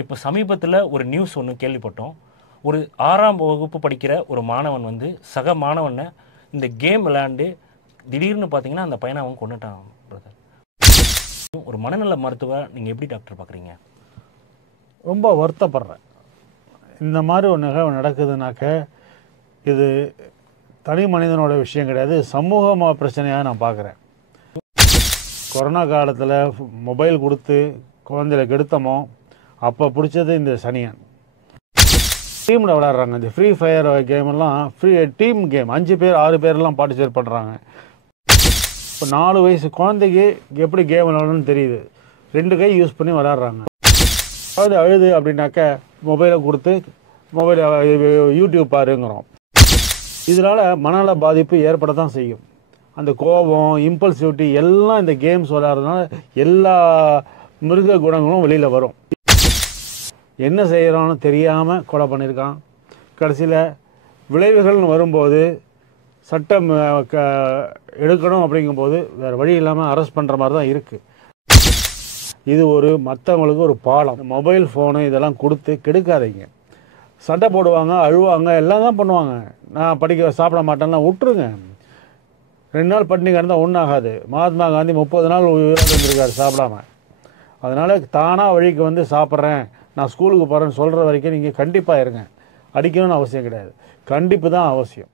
இப்போ சமீபத்தில் ஒரு நியூஸ் ஒன்று கேள்விப்பட்டோம். ஒரு 6ஆம் வகுப்பு படிக்கிற ஒரு மாணவன் வந்து சக மாணவனை இந்த கேம் விளையாண்டு திடீர்னு பார்த்தீங்கன்னா அந்த பையனை அவன் கொண்டுட்டான் பிரதர். ஒரு மனநல மருத்துவர் நீங்கள் எப்படி டாக்டர் பார்க்குறீங்க? ரொம்ப வருத்தப்படுறேன். இந்த மாதிரி ஒரு நிகழ்வு நடக்குதுனாக்க இது தனி மனிதனோட விஷயம் கிடையாது, சமூகமாக பிரச்சனையாக நான் பார்க்குறேன். கொரோனா காலத்தில் மொபைல் கொடுத்து குழந்தைகளை கெடுத்தமோ அப்போ பிடிச்சது இந்த சனியன். டீமில் விளையாடுறாங்க. இந்த ஃப்ரீ ஃபயர் கேமெல்லாம் டீம் கேம் 5 பேர் 6 பேர்லாம் பார்ட்டிசிபேட் பண்ணுறாங்க. இப்போ 4 வயசு குழந்தைக்கு எப்படி கேம் விளையாடணும்னு தெரியுது. 2 கை யூஸ் பண்ணி விளையாடுறாங்க. அதாவது அழுது அப்படின்னாக்க மொபைலை கொடுத்து மொபைல் யூடியூப் பாருங்கிறோம். இதனால் மனநல பாதிப்பு ஏற்பட தான் செய்யும். அந்த கோபம், இம்பல்சிவிட்டி எல்லாம் இந்த கேம்ஸ் விளையாடுறதுனால எல்லா மிருக குணங்களும் வெளியில் வரும். என்ன செய்கிறோன்னு தெரியாமல் கொலை பண்ணியிருக்கான். கடைசியில் விளைவுகள்னு வரும்போது சட்டம் எடுக்கணும் அப்படிங்கும்போது வேறு வழி இல்லாமல் அரெஸ்ட் பண்ணுற மாதிரி தான் இருக்குது. இது ஒரு மற்றவங்களுக்கு ஒரு பாடம். மொபைல் ஃபோனு இதெல்லாம் கொடுத்து கெடுக்காதீங்க. சண்டை போடுவாங்க, அழுவாங்க, எல்லாம் தான் பண்ணுவாங்க. நான் சாப்பிட மாட்டேன்னா விட்டுருங்க. 2 நாள் பட்டினி கிடந்தால் ஒன்றும் ஆகாது. மகாத்மா காந்தி 30 நாள் உயிரோடு இருந்திருக்காரு சாப்பிடாம. அதனால் தானாக வழிக்கு வந்து சாப்பிட்றேன், நான் ஸ்கூலுக்கு போகிறேன்னு சொல்கிற வரைக்கும் நீங்கள் கண்டிப்பாக இருங்க. அடிக்கணும்னு அவசியம் கிடையாது. கண்டிப்பு தான் அவசியம்.